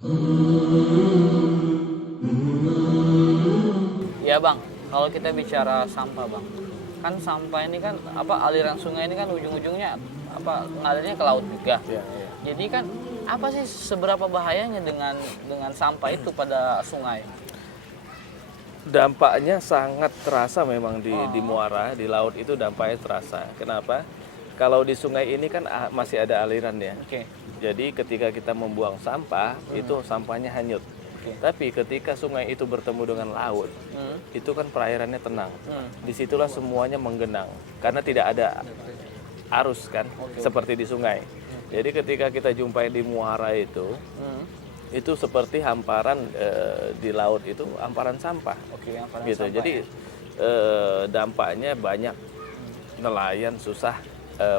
Ya bang, kalau kita bicara sampah bang, kan sampah ini kan aliran sungai ini kan ujung-ujungnya ngalirnya ke laut juga. Ya, ya. Jadi kan apa sih seberapa bahayanya dengan sampah itu pada sungai? Dampaknya sangat terasa memang di muara, di laut itu dampaknya terasa. Kenapa? Kalau di sungai ini kan masih ada aliran ya. Oke. Jadi ketika kita membuang sampah, itu sampahnya hanyut. Oke. Tapi ketika sungai itu bertemu dengan laut, itu kan perairannya tenang. Disitulah semuanya menggenang, karena tidak ada arus kan, seperti di sungai. Jadi ketika kita jumpai di muara itu seperti hamparan di laut itu hamparan sampah. Oke, hamparan Gitu. sampah, Jadi dampaknya banyak nelayan susah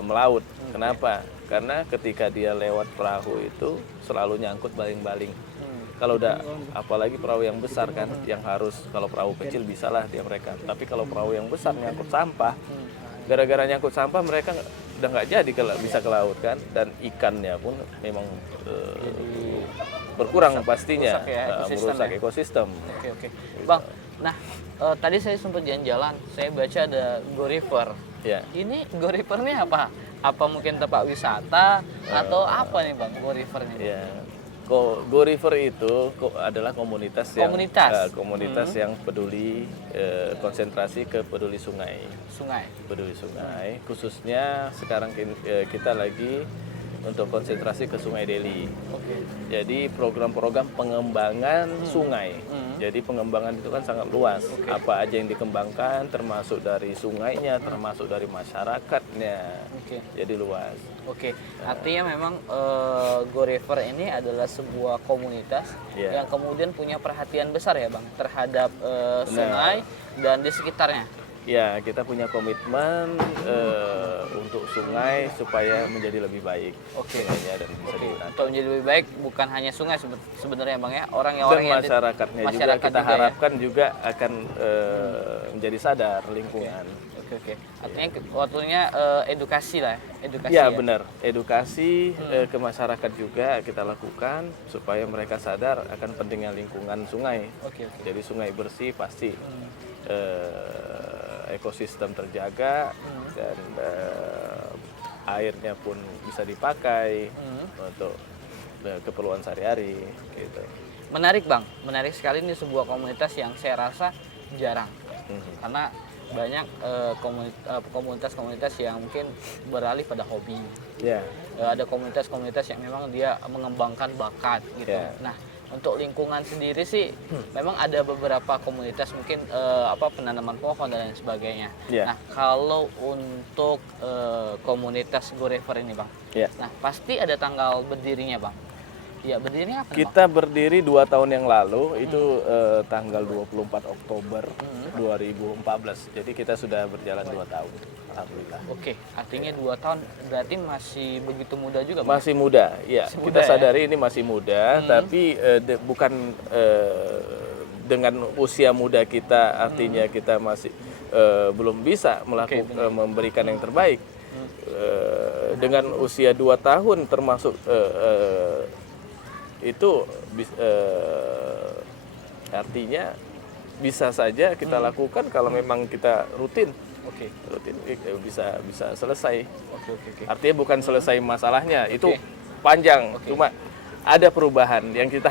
melaut. Kenapa? Karena ketika dia lewat perahu itu selalu nyangkut baling-baling. Kalau udah apalagi perahu yang besar kan, yang harus kalau perahu kecil bisalah dia mereka. Tapi kalau perahu yang besar nyangkut sampah, gara-gara nyangkut sampah mereka udah nggak jadi bisa ke laut kan, dan ikannya pun memang berkurang pastinya, merusak ekosistem. Oke. Bang, nah tadi saya sempat jalan-jalan, saya baca ada Go River. Ya. Ini Go River ini apa? Apa mungkin tempat wisata atau apa nih bang Go River ini? Ya. Go River itu adalah komunitas yang peduli, konsentrasi ke peduli sungai. Peduli sungai, khususnya sekarang kita lagi untuk konsentrasi ke Sungai Deli. Jadi program-program pengembangan sungai. Jadi pengembangan itu kan sangat luas. Apa aja yang dikembangkan, termasuk dari sungainya, termasuk dari masyarakatnya. Jadi luas. Artinya memang Go River ini adalah sebuah komunitas yang kemudian punya perhatian besar ya bang terhadap sungai dan di sekitarnya. Ya, kita punya komitmen untuk sungai supaya menjadi lebih baik. Sungainya dan bisa digunakan. Untuk menjadi lebih baik bukan hanya sungai sebenarnya bang ya, orang dan masyarakatnya juga kita juga harapkan juga akan menjadi sadar lingkungan. Artinya waktunya edukasi lah, edukasi. Ya benar, edukasi ke masyarakat juga kita lakukan supaya mereka sadar akan pentingnya lingkungan sungai. Jadi sungai bersih pasti ekosistem terjaga dan airnya pun bisa dipakai untuk keperluan sehari-hari gitu. Menarik bang, menarik sekali ini sebuah komunitas yang saya rasa jarang karena banyak komunitas-komunitas yang mungkin beralih pada hobi. Ada komunitas-komunitas yang memang dia mengembangkan bakat gitu. Nah, untuk lingkungan sendiri sih memang ada beberapa komunitas mungkin penanaman pohon dan lain sebagainya. Nah, kalau untuk komunitas Go River ini bang, nah pasti ada tanggal berdirinya bang. Ya, berdirinya apa? Kita berdiri 2 tahun yang lalu, itu tanggal 24 Oktober 2014. Jadi kita sudah berjalan 2 tahun. Alhamdulillah. Artinya 2 tahun berarti masih begitu muda juga bang? Masih muda, ya. Kita sadari ini masih muda, tapi bukan dengan usia muda kita, artinya kita masih belum bisa memberikan yang terbaik. Dengan usia 2 tahun termasuk itu artinya bisa saja kita lakukan kalau memang kita rutin. Rutin bisa selesai. Artinya bukan selesai masalahnya, itu panjang. Cuma ada perubahan yang kita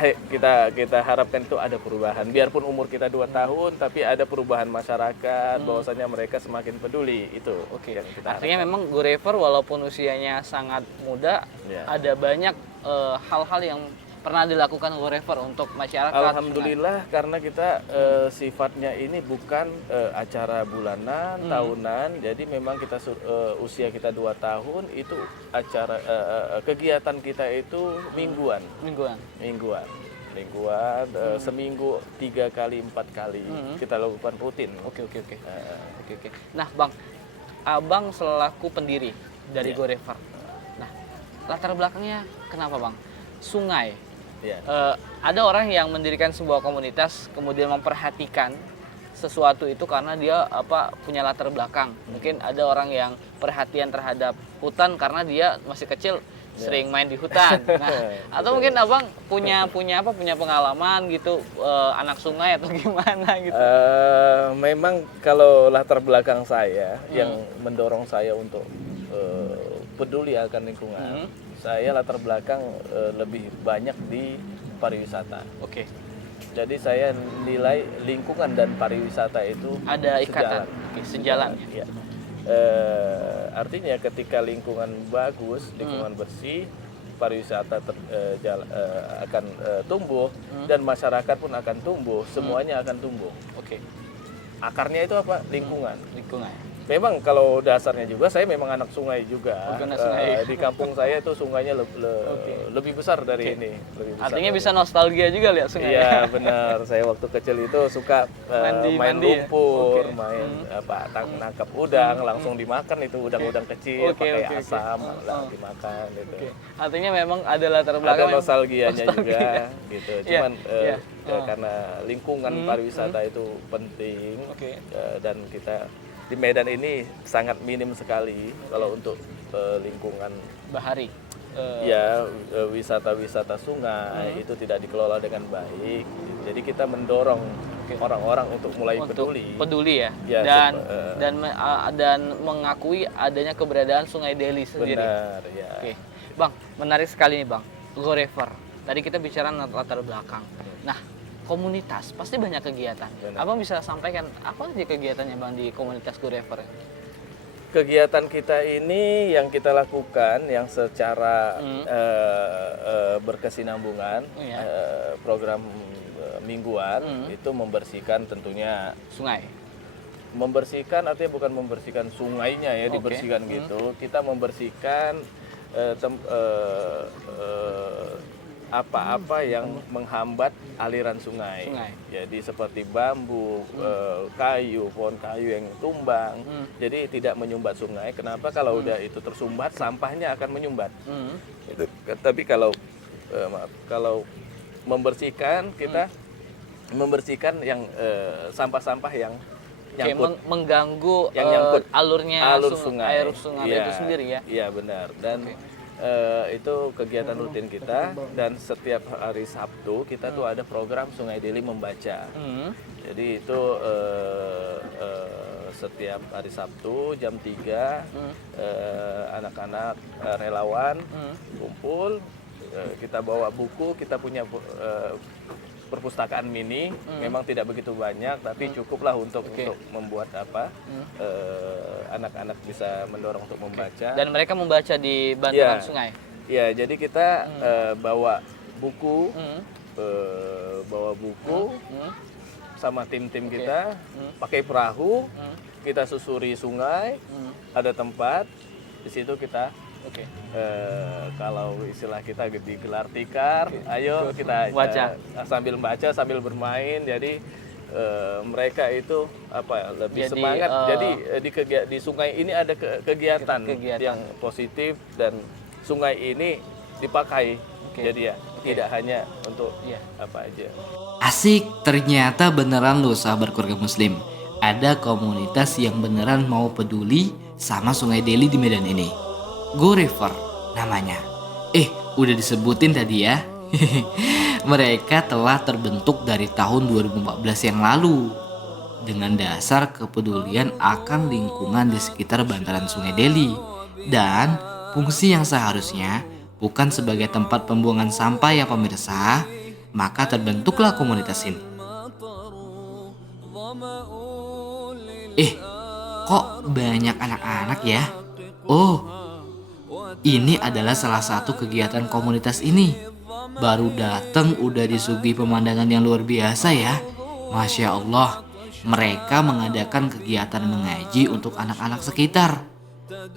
harapkan, itu ada perubahan. Biarpun umur kita 2 tahun, tapi ada perubahan masyarakat, bahwasanya mereka semakin peduli. Itu yang kita artinya harapkan. memang Go River walaupun usianya sangat muda, ada banyak hal-hal yang pernah dilakukan Go River untuk masyarakat. Alhamdulillah, karena kita sifatnya ini bukan acara bulanan, tahunan. Jadi memang kita usia kita 2 tahun, itu acara kegiatan kita itu mingguan. Seminggu 3 kali 4 kali kita lakukan rutin. Nah bang, abang selaku pendiri dari Go River. Nah, latar belakangnya kenapa bang? Sungai. Ada orang yang mendirikan sebuah komunitas kemudian memperhatikan sesuatu itu karena dia punya latar belakang. Mungkin ada orang yang perhatian terhadap hutan karena dia masih kecil sering main di hutan. Nah, atau mungkin abang punya pengalaman gitu anak sungai atau gimana gitu? Memang kalau latar belakang saya yang mendorong saya untuk peduli akan lingkungan, saya latar belakang lebih banyak di pariwisata. Oke. Jadi saya nilai lingkungan dan pariwisata itu ada ikatan, sejalan. Ya. Artinya ketika lingkungan bagus, lingkungan bersih, pariwisata akan tumbuh dan masyarakat pun akan tumbuh, semuanya akan tumbuh. Oke. Akarnya itu apa? Lingkungan. Lingkungan. Memang kalau dasarnya juga saya memang anak sungai juga. Sungai. Di kampung saya itu sungainya lebih besar dari ini. Artinya bisa nostalgia juga lihat sungai. Iya benar. Saya waktu kecil itu suka main lumpur, main nangkap udang, langsung dimakan itu udang-udang kecil pakai asam, dimakan gitu. Artinya memang ada latar belakang. Ada nostalgianya juga gitu. Cuman karena lingkungan pariwisata itu penting dan kita di Medan ini sangat minim sekali kalau untuk lingkungan bahari. Wisata-wisata sungai itu tidak dikelola dengan baik. Jadi kita mendorong orang-orang untuk mulai peduli ya dan mengakui adanya keberadaan Sungai Deli sendiri. Benar, ya. Oke. Bang, menarik sekali nih Bang. Go River. Tadi kita bicara latar belakang. Nah, komunitas pasti banyak kegiatan. Benar. Abang bisa sampaikan apa aja kegiatannya Bang di komunitas Go River? Kegiatan kita ini yang kita lakukan yang secara berkesinambungan, program mingguan itu membersihkan tentunya sungai. Membersihkan artinya bukan membersihkan sungainya ya, dibersihkan gitu. Kita membersihkan apa-apa yang menghambat aliran sungai. Jadi seperti bambu, kayu, pohon kayu yang tumbang. Jadi tidak menyumbat sungai. Kenapa? Kalau udah itu tersumbat, sampahnya akan menyumbat. Tapi kalau membersihkan, kita membersihkan yang sampah-sampah yang nyangkut, mengganggu yang nyangkut alur sungai itu sendiri ya. Iya benar. Dan itu kegiatan rutin kita, dan setiap hari Sabtu kita tuh ada program Sungai Deli Membaca. Jadi itu setiap hari Sabtu jam 3 anak-anak relawan kumpul, kita bawa buku, kita punya perpustakaan mini, memang tidak begitu banyak, tapi cukuplah untuk membuat anak-anak bisa mendorong untuk membaca. Dan mereka membaca di bantaran sungai. Ya, jadi kita bawa buku, sama tim-tim kita, pakai perahu, kita susuri sungai, ada tempat di situ kita. Kalau istilah kita digelar tikar, ayo kita sambil baca sambil bermain. Jadi mereka itu lebih semangat. Jadi di sungai ini ada kegiatan yang positif, dan sungai ini dipakai. Jadi tidak hanya untuk apa aja. Asik, ternyata beneran loh sahabat keluarga muslim. Ada komunitas yang beneran mau peduli sama Sungai Deli di Medan ini. Go River namanya. Udah disebutin tadi ya. Mereka telah terbentuk dari tahun 2014 yang lalu dengan dasar kepedulian akan lingkungan di sekitar bantaran Sungai Deli, dan fungsi yang seharusnya bukan sebagai tempat pembuangan sampah ya pemirsa, maka terbentuklah komunitas ini. Kok banyak anak-anak ya? Ini adalah salah satu kegiatan komunitas ini. Baru datang udah disuguhi pemandangan yang luar biasa ya. Masya Allah, mereka mengadakan kegiatan mengaji untuk anak-anak sekitar.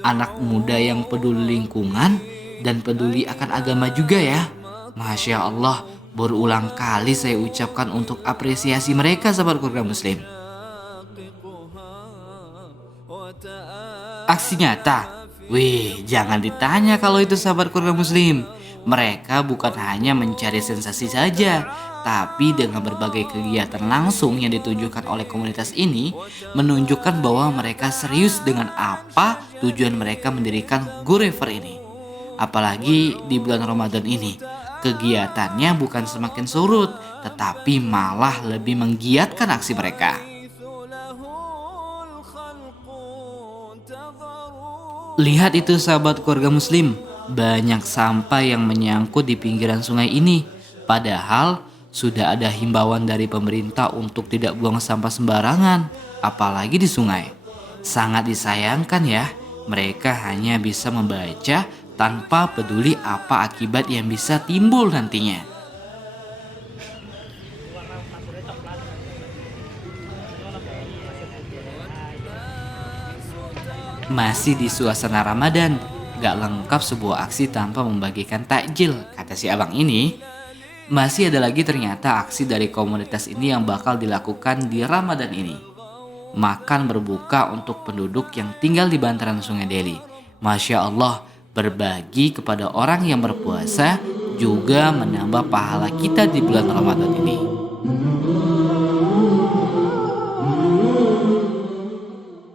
Anak muda yang peduli lingkungan dan peduli akan agama juga ya. Masya Allah, berulang kali saya ucapkan untuk apresiasi mereka sahabat keluarga muslim. Aksi nyata. Jangan ditanya kalau itu sahabat keluarga muslim. Mereka bukan hanya mencari sensasi saja, tapi dengan berbagai kegiatan langsung yang ditunjukkan oleh komunitas ini menunjukkan bahwa mereka serius dengan apa tujuan mereka mendirikan Go River ini. Apalagi di bulan Ramadan ini, kegiatannya bukan semakin surut, tetapi malah lebih menggiatkan aksi mereka. Lihat itu sahabat keluarga muslim, banyak sampah yang menyangkut di pinggiran sungai ini. Padahal sudah ada himbauan dari pemerintah untuk tidak buang sampah sembarangan, apalagi di sungai. Sangat disayangkan ya, mereka hanya bisa membaca tanpa peduli apa akibat yang bisa timbul nantinya. Masih di suasana Ramadan, gak lengkap sebuah aksi tanpa membagikan takjil, kata si abang ini. Masih ada lagi ternyata aksi dari komunitas ini yang bakal dilakukan di Ramadan ini. Makan berbuka untuk penduduk yang tinggal di bantaran Sungai Deli. Masya Allah, berbagi kepada orang yang berpuasa juga menambah pahala kita di bulan Ramadan ini.